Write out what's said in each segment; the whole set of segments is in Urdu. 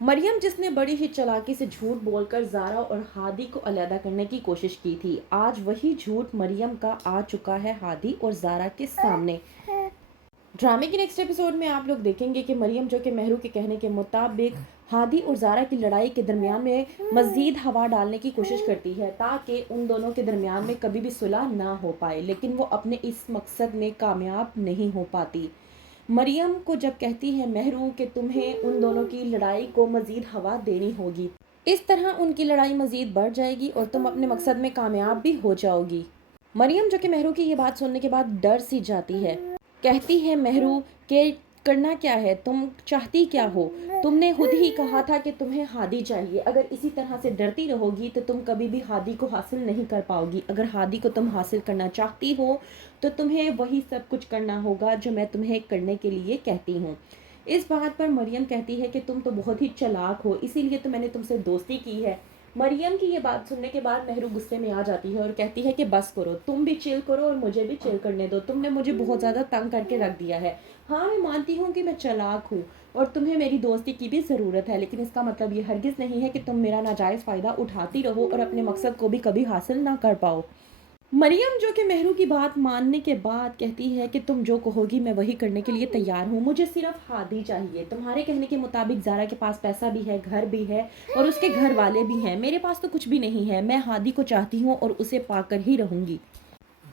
مریم جس نے بڑی ہی چالاکی سے جھوٹ بول کر زارا اور ہادی کو علیحدہ کرنے کی کوشش کی تھی، آج وہی جھوٹ مریم کا آ چکا ہے ہادی اور زارا کے سامنے۔ ڈرامے کے نیکسٹ ایپیسوڈ میں آپ لوگ دیکھیں گے کہ مریم جو کہ مہرو کے کہنے کے مطابق ہادی اور زارا کی لڑائی کے درمیان میں مزید ہوا ڈالنے کی کوشش کرتی ہے تاکہ ان دونوں کے درمیان میں کبھی بھی صلح نہ ہو پائے، لیکن وہ اپنے اس مقصد میں کامیاب نہیں ہو پاتی۔ مریم کو جب کہتی ہے مہرو کہ تمہیں ان دونوں کی لڑائی کو مزید ہوا دینی ہوگی، اس طرح ان کی لڑائی مزید بڑھ جائے گی اور تم اپنے مقصد میں کامیاب بھی ہو جاؤ گی۔ مریم جو کہ مہرو کی یہ بات سننے کے بعد ڈر سی جاتی ہے، کہتی ہے مہرو کہ کرنا کیا ہے، تم چاہتی کیا ہو؟ تم نے خود ہی کہا تھا کہ تمہیں ہادی چاہیے، اگر اسی طرح سے ڈرتی رہو گی تو تم کبھی بھی ہادی کو حاصل نہیں کر پاؤ گی۔ اگر ہادی کو تم حاصل کرنا چاہتی ہو تو تمہیں وہی سب کچھ کرنا ہوگا جو میں تمہیں کرنے کے لیے کہتی ہوں۔ اس بات پر مریم کہتی ہے کہ تم تو بہت ہی چالاک ہو، اسی لیے تو میں نے تم سے دوستی کی ہے۔ مریم کی یہ بات سننے کے بعد مہرو غصے میں آ جاتی ہے اور کہتی ہے کہ بس کرو، تم بھی چل کرو اور مجھے بھی چل کرنے دو، تم نے مجھے بہت زیادہ تنگ کر کے رکھ دیا ہے۔ ہاں میں مانتی ہوں کہ میں چالاک ہوں اور تمہیں میری دوستی کی بھی ضرورت ہے، لیکن اس کا مطلب یہ ہرگز نہیں ہے کہ تم میرا ناجائز فائدہ اٹھاتی رہو اور اپنے مقصد کو بھی کبھی حاصل نہ کر پاؤ۔ مریم جو کہ مہرو کی بات ماننے کے بعد کہتی ہے کہ تم جو کہو گی میں وہی کرنے کے لیے تیار ہوں، مجھے صرف ہادی چاہیے۔ تمہارے کہنے کے مطابق زارا کے پاس پیسہ بھی ہے، گھر بھی ہے اور اس کے گھر والے بھی ہیں، میرے پاس تو کچھ بھی نہیں ہے، میں ہادی کو چاہتی ہوں اور اسے پا کر ہی رہوں گی۔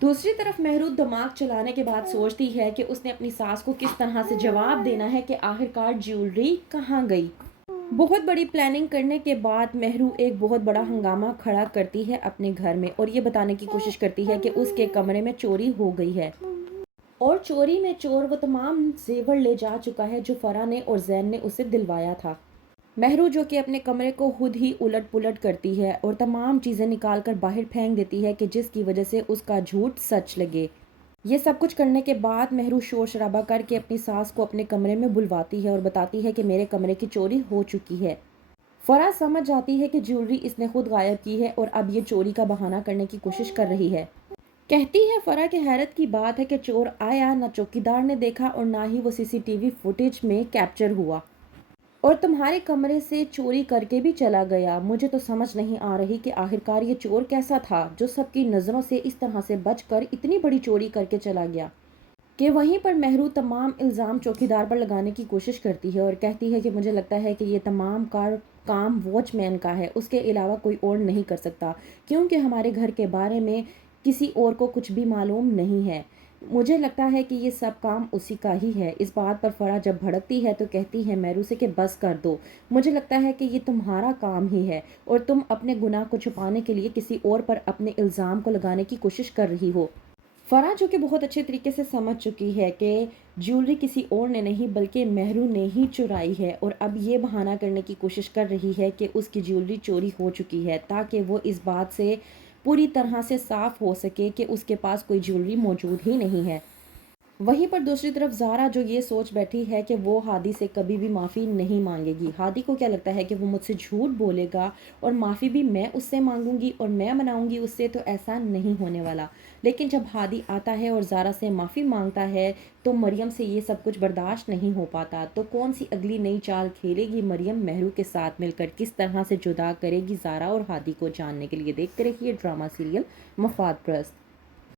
دوسری طرف مہرو دماغ چلانے کے بعد سوچتی ہے کہ اس نے اپنی ساس کو کس طرح سے جواب دینا ہے کہ آخرکار جیولری کہاں گئی۔ بہت بڑی پلاننگ کرنے کے بعد مہرو ایک بہت بڑا ہنگامہ کھڑا کرتی ہے اپنے گھر میں اور یہ بتانے کی کوشش کرتی ہے کہ اس کے کمرے میں چوری ہو گئی ہے اور چوری میں چور وہ تمام زیور لے جا چکا ہے جو فرح نے اور زین نے اسے دلوایا تھا۔ مہرو جو کہ اپنے کمرے کو خود ہی الٹ پلٹ کرتی ہے اور تمام چیزیں نکال کر باہر پھینک دیتی ہے کہ جس کی وجہ سے اس کا جھوٹ سچ لگے۔ یہ سب کچھ کرنے کے بعد مہرو شور شرابہ کر کے اپنی ساس کو اپنے کمرے میں بلواتی ہے اور بتاتی ہے کہ میرے کمرے کی چوری ہو چکی ہے۔ فرح سمجھ جاتی ہے کہ جیولری اس نے خود غائب کی ہے اور اب یہ چوری کا بہانہ کرنے کی کوشش کر رہی ہے۔ کہتی ہے فرح کہ حیرت کی بات ہے کہ چور آیا نہ چوکیدار نے دیکھا اور نہ ہی وہ سی سی ٹی وی فوٹیج میں کیپچر ہوا اور تمہارے کمرے سے چوری کر کے بھی چلا گیا۔ مجھے تو سمجھ نہیں آ رہی کہ آخرکار یہ چور کیسا تھا جو سب کی نظروں سے اس طرح سے بچ کر اتنی بڑی چوری کر کے چلا گیا۔ کہ وہیں پر مہرو تمام الزام چوکیدار پر لگانے کی کوشش کرتی ہے اور کہتی ہے کہ مجھے لگتا ہے کہ یہ تمام کام واچ مین کا ہے، اس کے علاوہ کوئی اور نہیں کر سکتا، کیونکہ ہمارے گھر کے بارے میں کسی اور کو کچھ بھی معلوم نہیں ہے۔ مجھے لگتا ہے کہ یہ سب کام اسی کا ہی ہے۔ اس بات پر فرح جب بھڑکتی ہے تو کہتی ہے مہرو سے کہ بس کر دو، مجھے لگتا ہے کہ یہ تمہارا کام ہی ہے اور تم اپنے گناہ کو چھپانے کے لیے کسی اور پر اپنے الزام کو لگانے کی کوشش کر رہی ہو۔ فرح جو کہ بہت اچھے طریقے سے سمجھ چکی ہے کہ جیولری کسی اور نے نہیں بلکہ مہرو نے ہی چرائی ہے اور اب یہ بہانہ کرنے کی کوشش کر رہی ہے کہ اس کی جیولری چوری ہو چکی ہے تاکہ وہ اس بات سے پوری طرح سے صاف ہو سکے کہ اس کے پاس کوئی جیولری موجود ہی نہیں ہے۔ وہیں پر دوسری طرف زارا جو یہ سوچ بیٹھی ہے کہ وہ ہادی سے کبھی بھی معافی نہیں مانگے گی۔ ہادی کو کیا لگتا ہے کہ وہ مجھ سے جھوٹ بولے گا اور معافی بھی میں اس سے مانگوں گی اور میں مناؤں گی اس سے، تو ایسا نہیں ہونے والا۔ لیکن جب ہادی آتا ہے اور زارا سے معافی مانگتا ہے تو مریم سے یہ سب کچھ برداشت نہیں ہو پاتا۔ تو کون سی اگلی نئی چال کھیلے گی مریم مہرو کے ساتھ مل کر، کس طرح سے جدا کرے گی زارا اور ہادی کو؟ جاننے کے لیے دیکھتے رہیے ڈرامہ سیریل مفاد پرست۔